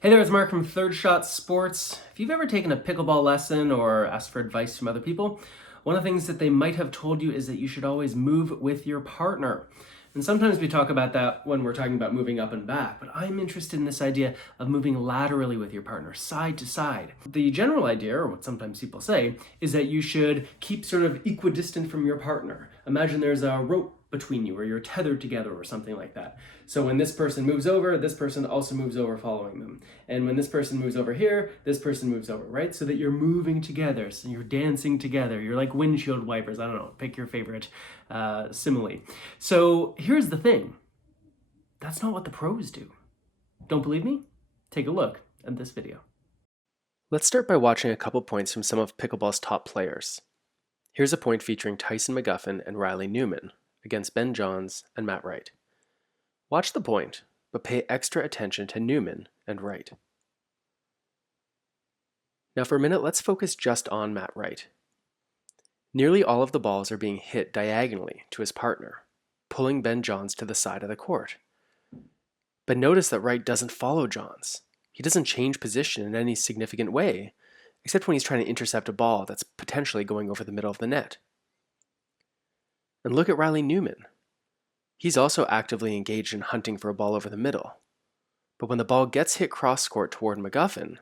Hey there, it's Mark from Third Shot Sports. If you've ever taken a pickleball lesson or asked for advice from other people, one of the things that they might have told you is that you should always move with your partner. And sometimes we talk about that when we're talking about moving up and back, but I'm interested in this idea of moving laterally with your partner, side to side. The general idea, or what sometimes people say, is that you should keep sort of equidistant from your partner. Imagine there's a rope between you, or you're tethered together or something like that. So when this person moves over, this person also moves over following them. And when this person moves over here, this person moves over, right? So that you're moving together, so you're dancing together. You're like windshield wipers. I don't know, pick your favorite simile. So here's the thing. That's not what the pros do. Don't believe me? Take a look at this video. Let's start by watching a couple points from some of pickleball's top players. Here's a point featuring Tyson McGuffin and Riley Newman against Ben Johns and Matt Wright. Watch the point, but pay extra attention to Newman and Wright. Now for a minute, let's focus just on Matt Wright. Nearly all of the balls are being hit diagonally to his partner, pulling Ben Johns to the side of the court. But notice that Wright doesn't follow Johns. He doesn't change position in any significant way, except when he's trying to intercept a ball that's potentially going over the middle of the net. And look at Riley Newman. He's also actively engaged in hunting for a ball over the middle. But when the ball gets hit cross-court toward McGuffin,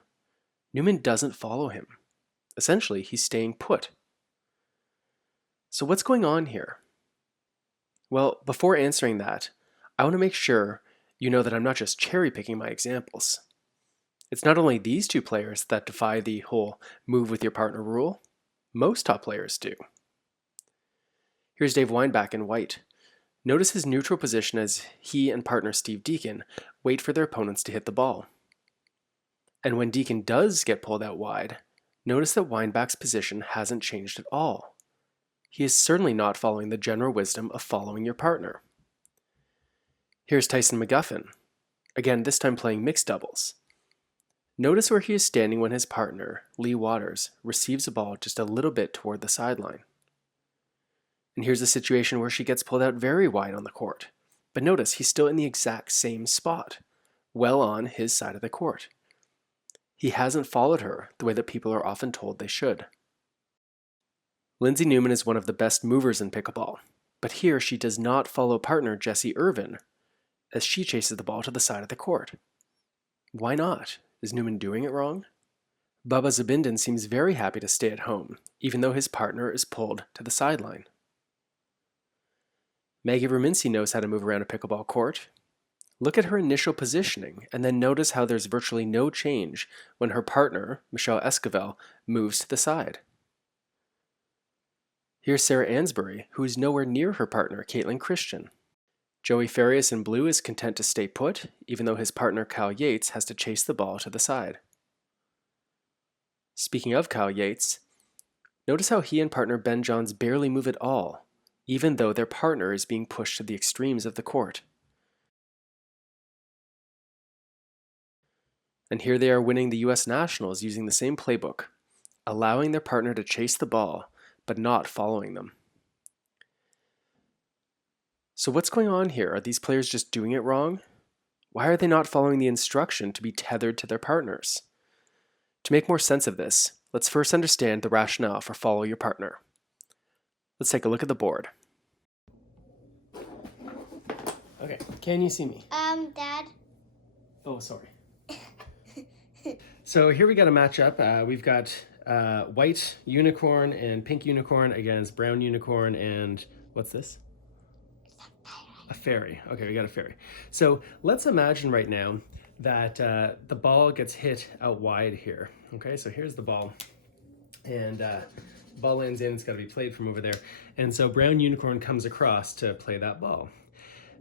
Newman doesn't follow him. Essentially, he's staying put. So what's going on here? Well, before answering that, I want to make sure you know that I'm not just cherry-picking my examples. It's not only these two players that defy the whole move with your partner rule. Most top players do. Here's Dave Weinbach in white. Notice his neutral position as he and partner Steve Deacon wait for their opponents to hit the ball. And when Deacon does get pulled out wide, notice that Weinbach's position hasn't changed at all. He is certainly not following the general wisdom of following your partner. Here's Tyson McGuffin, again this time playing mixed doubles. Notice where he is standing when his partner, Lee Waters, receives a ball just a little bit toward the sideline. And here's a situation where she gets pulled out very wide on the court. But notice he's still in the exact same spot, well on his side of the court. He hasn't followed her the way that people are often told they should. Lindsey Newman is one of the best movers in pickleball, but here she does not follow partner Jessie Irvin as she chases the ball to the side of the court. Why not? Is Newman doing it wrong? Bubba Zabindin seems very happy to stay at home, even though his partner is pulled to the sideline. Maggie Verminci knows how to move around a pickleball court. Look at her initial positioning, and then notice how there's virtually no change when her partner, Michelle Esquivel, moves to the side. Here's Sarah Ansbury, who is nowhere near her partner, Caitlin Christian. Joey Farias in blue is content to stay put, even though his partner Kyle Yates has to chase the ball to the side. Speaking of Kyle Yates, notice how he and partner Ben Johns barely move at all, even though their partner is being pushed to the extremes of the court. And here they are winning the US Nationals using the same playbook, allowing their partner to chase the ball, but not following them. So what's going on here? Are these players just doing it wrong? Why are they not following the instruction to be tethered to their partners? To make more sense of this, let's first understand the rationale for follow your partner. Let's take a look at the board. Okay, can you see me? Dad. Oh, sorry. So here we got a matchup. We've got white unicorn and pink unicorn against brown unicorn and what's this? A fairy. Okay, we got a fairy. So let's imagine right now that the ball gets hit out wide here. Okay, so here's the ball. And ball lands in, it's got to be played from over there. And so brown unicorn comes across to play that ball.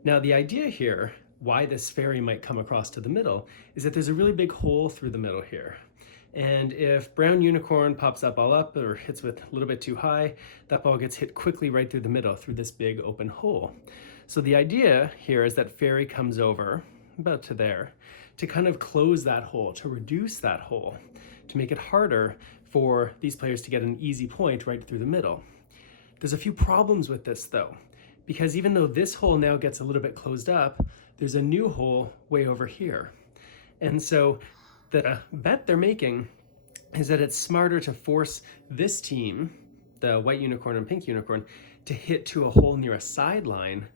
Now the idea here, why this fairy might come across to the middle, is that there's a really big hole through the middle here. And if brown unicorn pops that ball up or hits with a little bit too high, that ball gets hit quickly right through the middle through this big open hole. So the idea here is that fairy comes over, about to there, to kind of close that hole, to reduce that hole, to make it harder for these players to get an easy point right through the middle. There's a few problems with this though, because even though this hole now gets a little bit closed up, there's a new hole way over here. And so The bet they're making is that it's smarter to force this team, the white unicorn and pink unicorn, to hit to a hole near a sideline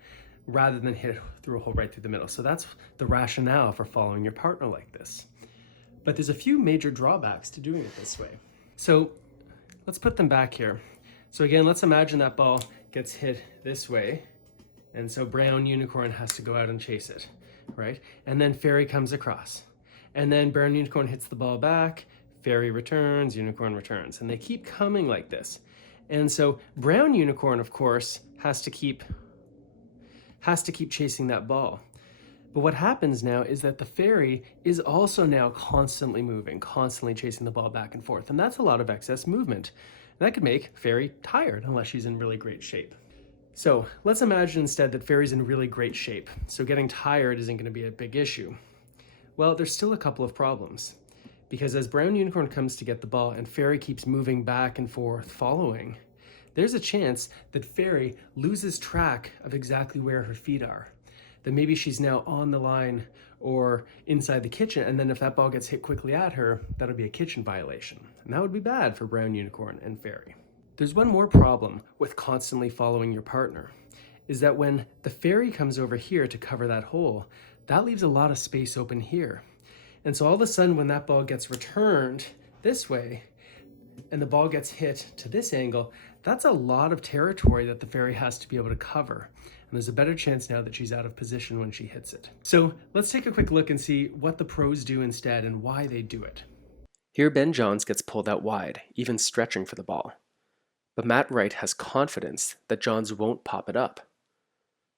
rather than hit through a hole right through the middle. So that's the rationale for following your partner like this. But there's a few major drawbacks to doing it this way. So let's put them back here. So again, let's imagine that ball gets hit this way. And so brown unicorn has to go out and chase it, right? And then fairy comes across. And then brown unicorn hits the ball back, fairy returns, unicorn returns. And they keep coming like this. And so brown unicorn, of course, has to keep chasing that ball. But what happens now is that the fairy is also now constantly moving, constantly chasing the ball back and forth. And that's a lot of excess movement. And that could make fairy tired unless she's in really great shape. So let's imagine instead that fairy's in really great shape. So getting tired isn't going to be a big issue. Well, there's still a couple of problems. Because as brown unicorn comes to get the ball and fairy keeps moving back and forth following, there's a chance that fairy loses track of exactly where her feet are. That maybe she's now on the line or inside the kitchen, and then if that ball gets hit quickly at her, that'll be a kitchen violation. And that would be bad for brown unicorn and fairy. There's one more problem with constantly following your partner, is that when the fairy comes over here to cover that hole, that leaves a lot of space open here. And so all of a sudden when that ball gets returned this way, and the ball gets hit to this angle, that's a lot of territory that the fairy has to be able to cover. And there's a better chance now that she's out of position when she hits it. So let's take a quick look and see what the pros do instead and why they do it. Here Ben Johns gets pulled out wide, even stretching for the ball. But Matt Wright has confidence that Johns won't pop it up.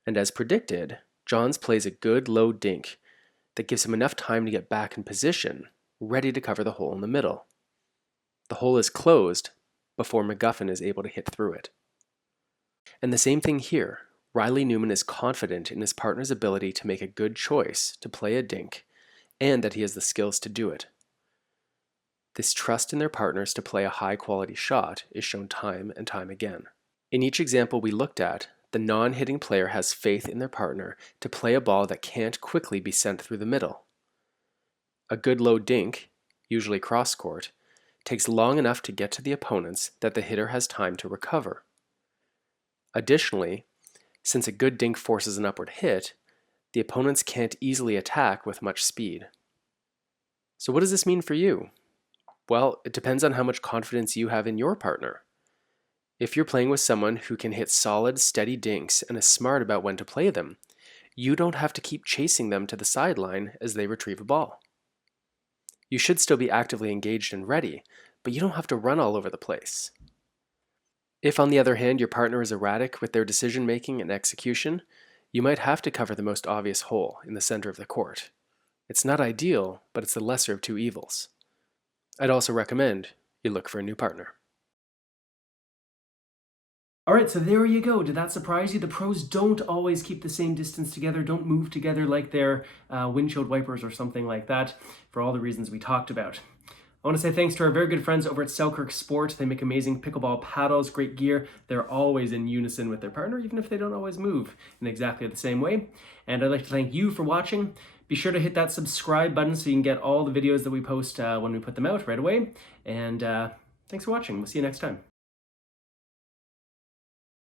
And as predicted, Johns plays a good low dink that gives him enough time to get back in position, ready to cover the hole in the middle. The hole is closed before McGuffin is able to hit through it. And the same thing here. Riley Newman is confident in his partner's ability to make a good choice to play a dink, and that he has the skills to do it. This trust in their partners to play a high-quality shot is shown time and time again. In each example we looked at, the non-hitting player has faith in their partner to play a ball that can't quickly be sent through the middle. A good low dink, usually cross-court, takes long enough to get to the opponents that the hitter has time to recover. Additionally, since a good dink forces an upward hit, the opponents can't easily attack with much speed. So what does this mean for you? Well, it depends on how much confidence you have in your partner. If you're playing with someone who can hit solid, steady dinks and is smart about when to play them, you don't have to keep chasing them to the sideline as they retrieve a ball. You should still be actively engaged and ready, but you don't have to run all over the place. If, on the other hand, your partner is erratic with their decision-making and execution, you might have to cover the most obvious hole in the center of the court. It's not ideal, but it's the lesser of two evils. I'd also recommend you look for a new partner. All right, so there you go. Did that surprise you? The pros don't always keep the same distance together, don't move together like they're windshield wipers or something like that, for all the reasons we talked about. I want to say thanks to our very good friends over at Selkirk Sport. They make amazing pickleball paddles, great gear. They're always in unison with their partner, even if they don't always move in exactly the same way. And I'd like to thank you for watching. Be sure to hit that subscribe button so you can get all the videos that we post when we put them out right away. And thanks for watching. We'll see you next time.